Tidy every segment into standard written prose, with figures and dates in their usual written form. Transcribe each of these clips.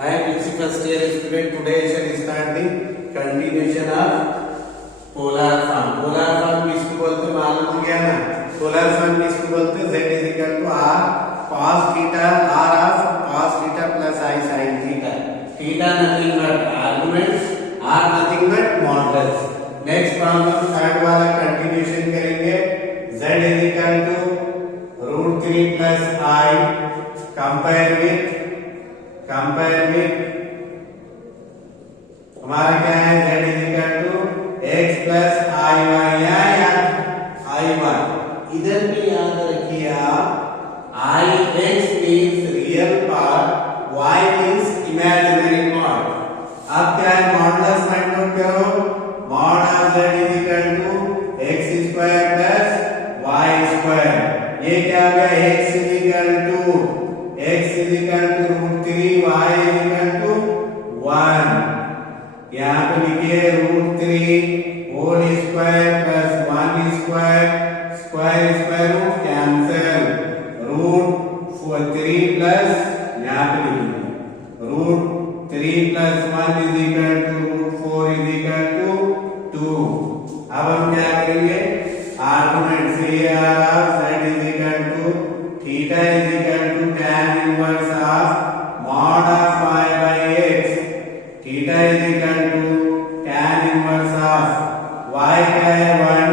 Hi, PC first year student. Today I shall start the continuation of polar form. Polar form किसको बोलते हैं मालूम हो गया ना? Polar form किसको बोलते हैं? Z is equal to R cos theta R of cos theta plus I sin theta. Theta nothing but arguments, R nothing but modulus. Next problem third वाला continuation करेंगे. Z is equal to root 3 plus I compare with हमारा क्या है z is equal to x plus i y या i y इधर भी याद रखिए आप i x means real part y means imaginary part. अब क्या है मॉडुलस फाइंड आउट करो। Mod of z is equal to x square plus y square. ये क्या हो गया x is equal to root 3 y is equal to 1। यहाँ पे लिखिए root 3 whole square plus 1 square square square root cancel root 3 plus यहाँ पे लिखिए root 3 plus 1 is equal to root 4 is equal to 2। अब हम क्या करेंगे आर्गुमेंट से z is equal to theta is equal to tan inverse of mod of y by x। Theta is equal to tan inverse of y क्या है 1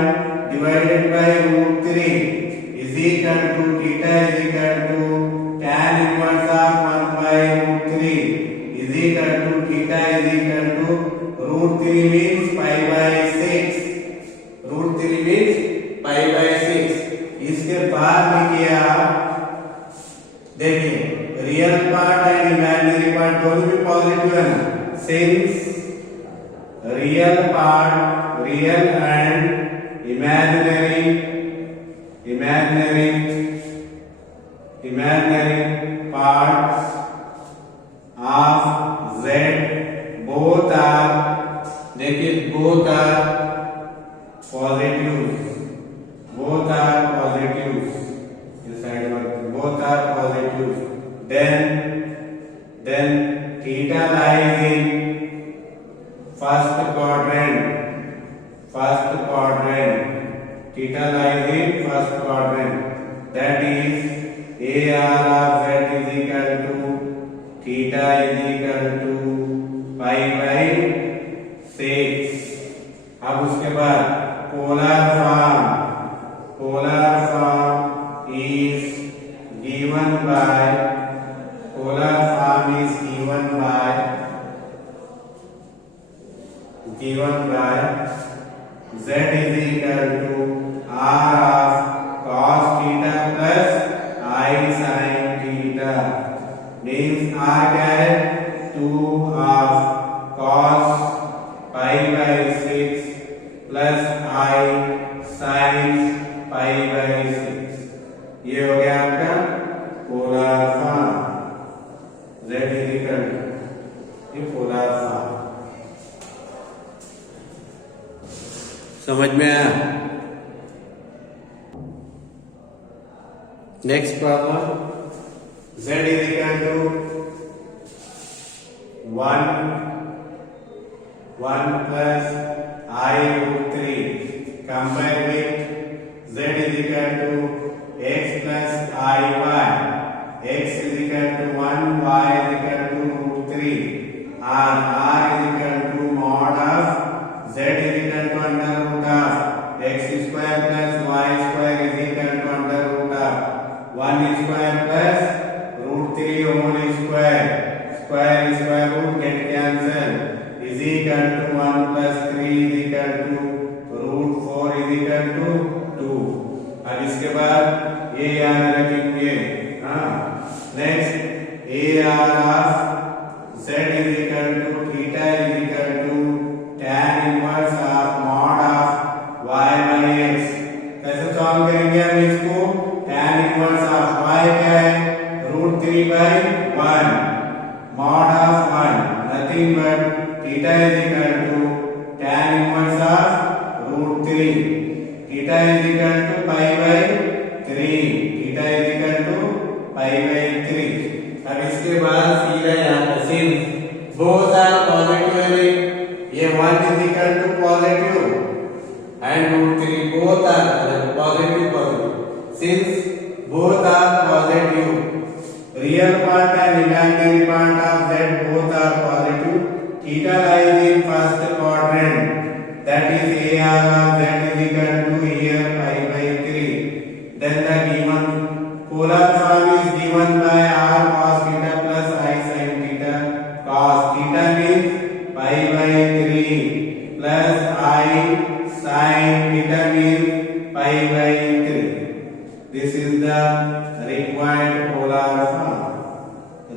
divided by root 3 is equal to theta is equal to tan inverse of 1 by root 3 is equal to theta is equal to root 3 means pi by 6। Root 3 means pi by 6। इसके बाद लिखिए आप देखिए real part and imaginary part दोनों भी positive है ना। Since real part real and imaginary parts of z both are देखिए both are positive this side both are positive then theta lies in first quadrant theta lies in first quadrant that is AR of z is equal to theta is equal to pi by 6। अब उसके बाद polar form is given by z is equal to r of cos theta plus I sin theta means r क्या है 2 of cos pi by 6 plus I sin pi by 6। ये हो गया आपका polar form z is equal to ये polar form. समझ में आया? Next problem z is equal to 1 plus I root 3 compare with z is equal to x plus I y। x is equal to 1 y is equal to root 3 r is equal to mod of z is equal to under root of x square plus y square is equal to under root of 1 square plus root 3 whole square root get cancel is equal to 1 plus 3 is equal to root 4 is equal to 2। अब इसके बाद ये याद रखेंगे। Next AR of z is equal to theta is equal to tan inverse of mod of y by x। कैसे solve करेंगे हम इसको? tan inverse of y क्या है root 3 by 1 mod of 1 nothing but theta is equal to tan inverse of root 3 theta is equal to pi by 3 theta is equal to pi by 3। अब इसके बाद सीधा यहाँ पर सिंस both are positively, ये 1 is equal to positive and root 3 both are positive. Since both are positive, real part and imaginary part of z both are positive. Theta lies in first quadrant, that is AR of z is equal to here pi by 3. Then the given polar form is given by r cos theta plus I sin theta. Cos theta means pi by 3 plus I sin theta means pi by 3. This is the required polar form.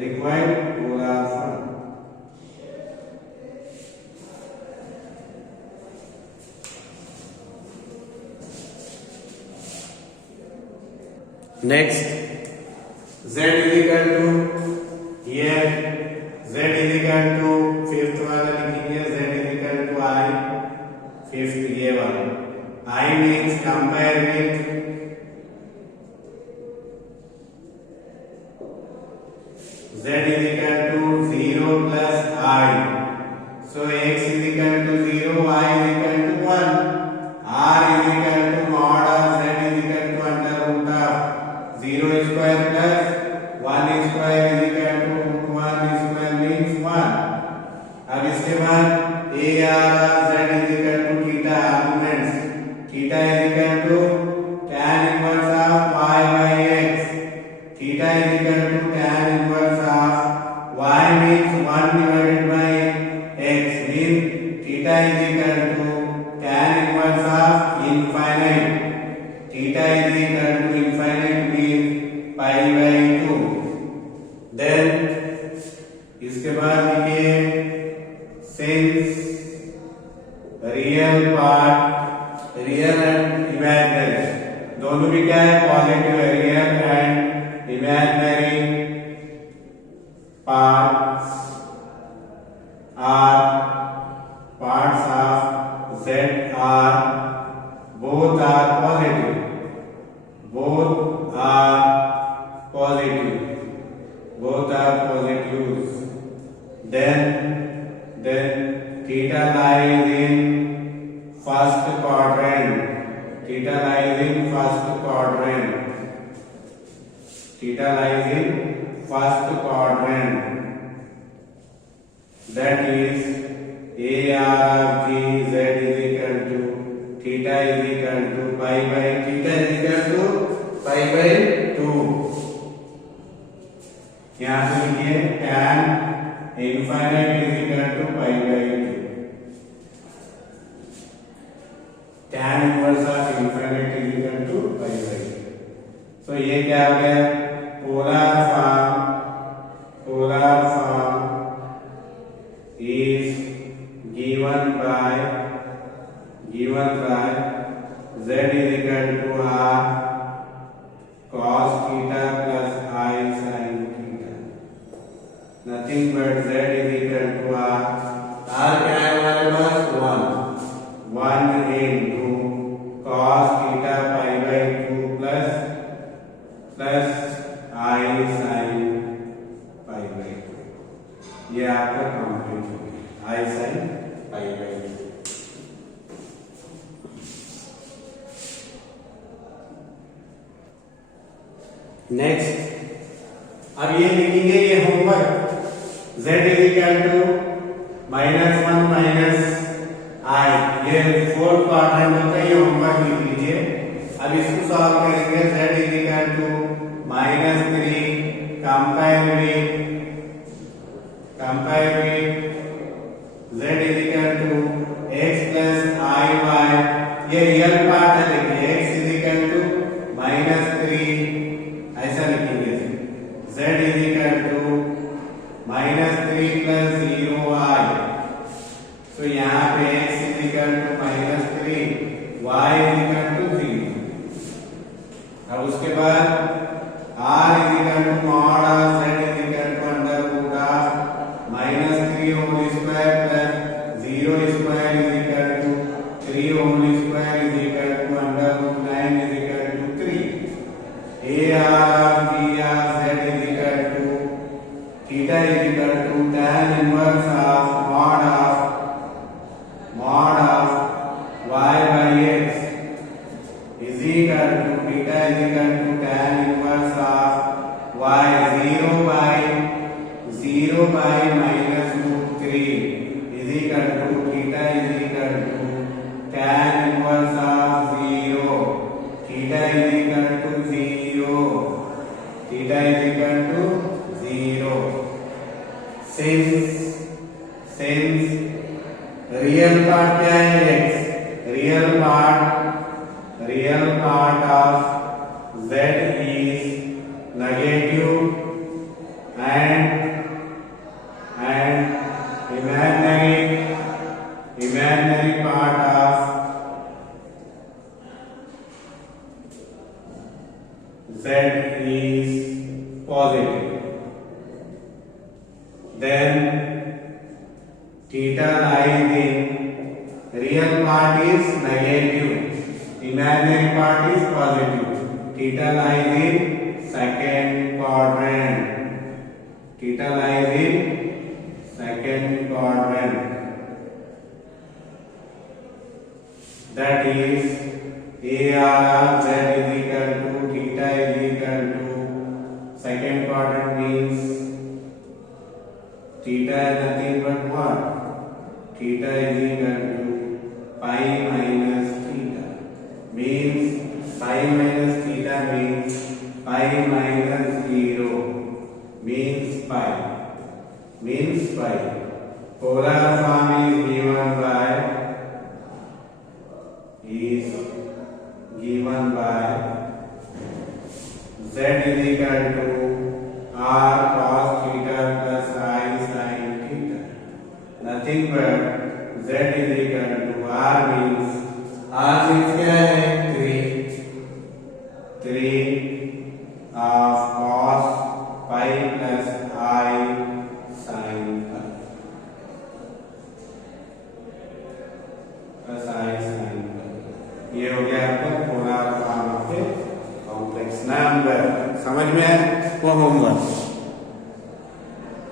Required polar form. Next, z is equal to here, z is equal to fifth वाला लिखेंगे, z is equal to I, fifth ये वाला. I means compare with z is equal to 0 plus I. So x is equal to 0, y is equal to 1. R is equal to mod of z is equal to under root of 0 square plus 1 square is equal to root 1 square means 1. अब इसके बाद AR of z is equal to theta arguments. Theta is equal to tan inverse of y by x. Theta is equal to tan inverse of y means 1 divided by x means theta is equal to tan inverse of infinite. Theta is equal to infinite means pi by 2. Then इसके बाद लिखिए since real part, real and imaginary दोनों भी क्या है positive है. Real and imaginary parts are parts of z are both are positive. Both are positive. Both are positives. Then theta lies in first quadrant. Theta lies in first quadrant. Theta lies in first quadrant. That is AR of g z is equal to theta is equal to pi by theta is equal to pi by 2. यहाँ से लिखिए tan infinite is equal to pi by 2. Tan inverse of infinite is equal to pi by 2. So ये क्या हो गया? Polar form is given by z is equal to r cos theta plus I sin theta. Nothing but z is equal to r. R क्या है हमारे पास? 1 into cos theta pi by 2 plus I sin pi by 2. ये आपका complete हो गया. I sin pi by 2. Next, अब ये लिखेंगे ये homework z is equal to -1 minus I. ये फोर्थ क्वाड्रेंट होता है, ये होमवर्क लिख लीजिए. अब इसको सॉल्व करेंगे. z is equal to -3 compare with z is equal to x plus iy. ये रियल पार्ट है, देखिए x is equal to -3 ऐसा लिखेंगे. z is equal to -3 plus 0y. तो यहाँ पे x is equal to -3, y is equal to 3. अब उसके बाद r is equal to mod of z is equal to under root of -3 whole square plus 0 square is equal to 3 whole square is equal to under root 9 is equal to 3. AR of g of z is equal to theta is equal to tan inverse 0 by minus root 3 is equal to theta is equal to tan inverse of 0. Theta is equal to 0. Theta is equal to 0. Since real part क्या है x? Real part of z is negative and imaginary part of z is positive. Then theta lies in real part is negative, imaginary part is positive. Theta lies in second quadrant. Theta lies in second quadrant. That is AR of z is equal to theta is equal to second quadrant means theta is nothing but what? Theta is equal to pi minus theta. Means pi minus theta means pi minus 0 means pi. Polar form is given by z is equal to r cos theta plus I sin theta. Nothing but z is equal to r means r means क्या है? 3 of cos pi plus I sin pi plus I sin pi. ये हो गया आपका polar form के complex number. समझ में है? वो होमवर्क